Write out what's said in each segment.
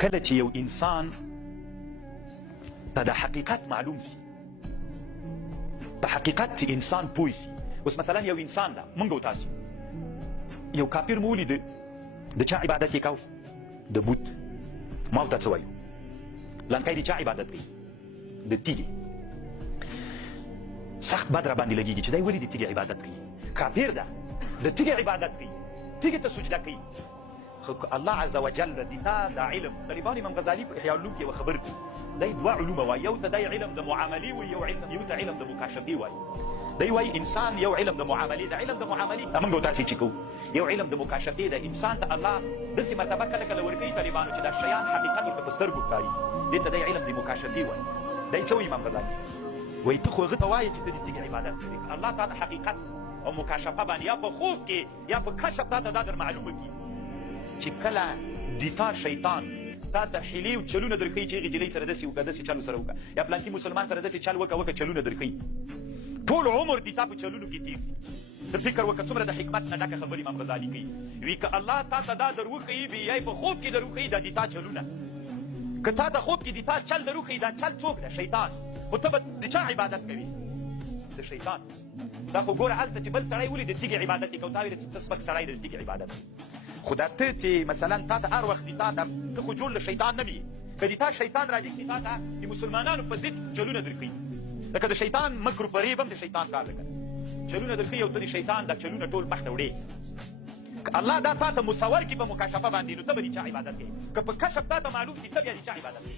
کله چې یو انسان ته د حقیقت معلوم سي، په حقیقت چې انسان پوه سي. اوس مثلا یو انسان ده، موږ او تاسو یو کافر مو ولیده، د چا عبادت یې کوو؟ د بوت. ما ورته څه وایو؟ لنکی د چا عبادت کوي؟ د تیږې. سخت بد را باندې لګېږي چې دی ولې د تیږې عبادت کوي؟ کافر ده، د تیږې عبادت کوي، تیږې ته سجده کوي. خو الله عز وجل د تا د علم، طالبان امام غزالي په احیاء العلوم کې یوه خبر کوي، دی دوه علوم وایي، یو ته دی علم د معاملې وایي، یو ته علم د مکاشفې وایي. دی وایي انسان یو علم د معاملې ده، علم د معاملې موږ او تاسې چې کوو یو علم د مکاشفې ده. انسان ته الله داسې مرتبه کله کله ورکوي طالبانو چې دا شیان حقیقت ورته په سترګو ښکاري، دې ته دی علم د مکاشفې وایي. دی څه وایي امام غزالي صاحب؟ وایي ته خو هغه ته وایې چې ته د تیږې عبادت کوې، الله تا ته حقیقت او مکاشفه باندې یا په خوب کې یا په کشف تا ته دا در معلومه کړي چې کله د تا شیطان تا ته حیلې او چلونه درښیي چې هغې نجلۍ سره داسې وکړه، داسې چل ورسره وکړه، یا پلانکي مسلمان سره داسې چل وکړه چلونه درښیي، ټول عمر د تا په چلونو کې تېر شي. ته فکر وکړه څومره د حکمت نه ډکه خبرې امام غزالي کوي. وایي که الله تا ته دا در وښیي یا یې په خوب کې در وښیي دا د تا چلونه، که تا د خوب کې د تا چل در وښیي دا چل څوک ده؟ شیطان. خو ته به د چا عبادت کوې؟ د شیطان. دا خو ګوره هلته چې بل سړی ولي د تیږې عبادت یې کوي، تا ویل چې ته سپک سړی د تیږې عبادت کوي. خو دا ته چې مثلا تا ته هر وخت ته خو جوړ له شیطان نه وي، که د تا شیطان راځي چې تا ته د مسلمانانو په ضد چلونه درښیي، لکه د شیطان مکر و فریب هم د شیطان کار ده، چلونه درښیي او ته د شیطان دا چلونه ټول مخ ته وړې. که الله دا تا ته مصور کړي په مکاشفه باندې، نو ته به د چا عبادت کوې؟ که په کشف تا ته معلوم شي ته بیا د چا عبادت کوې؟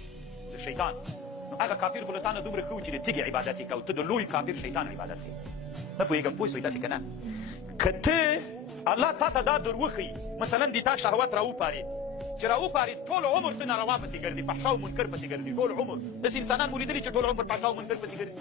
د شیطان. هغه کافر خو له تا نه دومره ښه و چې د تیږې عبادت یې کوو، ته د لوی کافر شیطان عبادت کوې. نه پوهېږم پوه شوئ تاسې که نه؟ که ته الله تا ته دا در وښیي، مثلا د تا شهوت راوپارېد، چې راوپارېد ټول عمر ته ناروا پسې ګرځې، فحشا او منکر پسې ګرځې ټول عمر. داسې انسانان مو لیدلي چې ټول عمر فحشا او منکر پسې ګرځي؟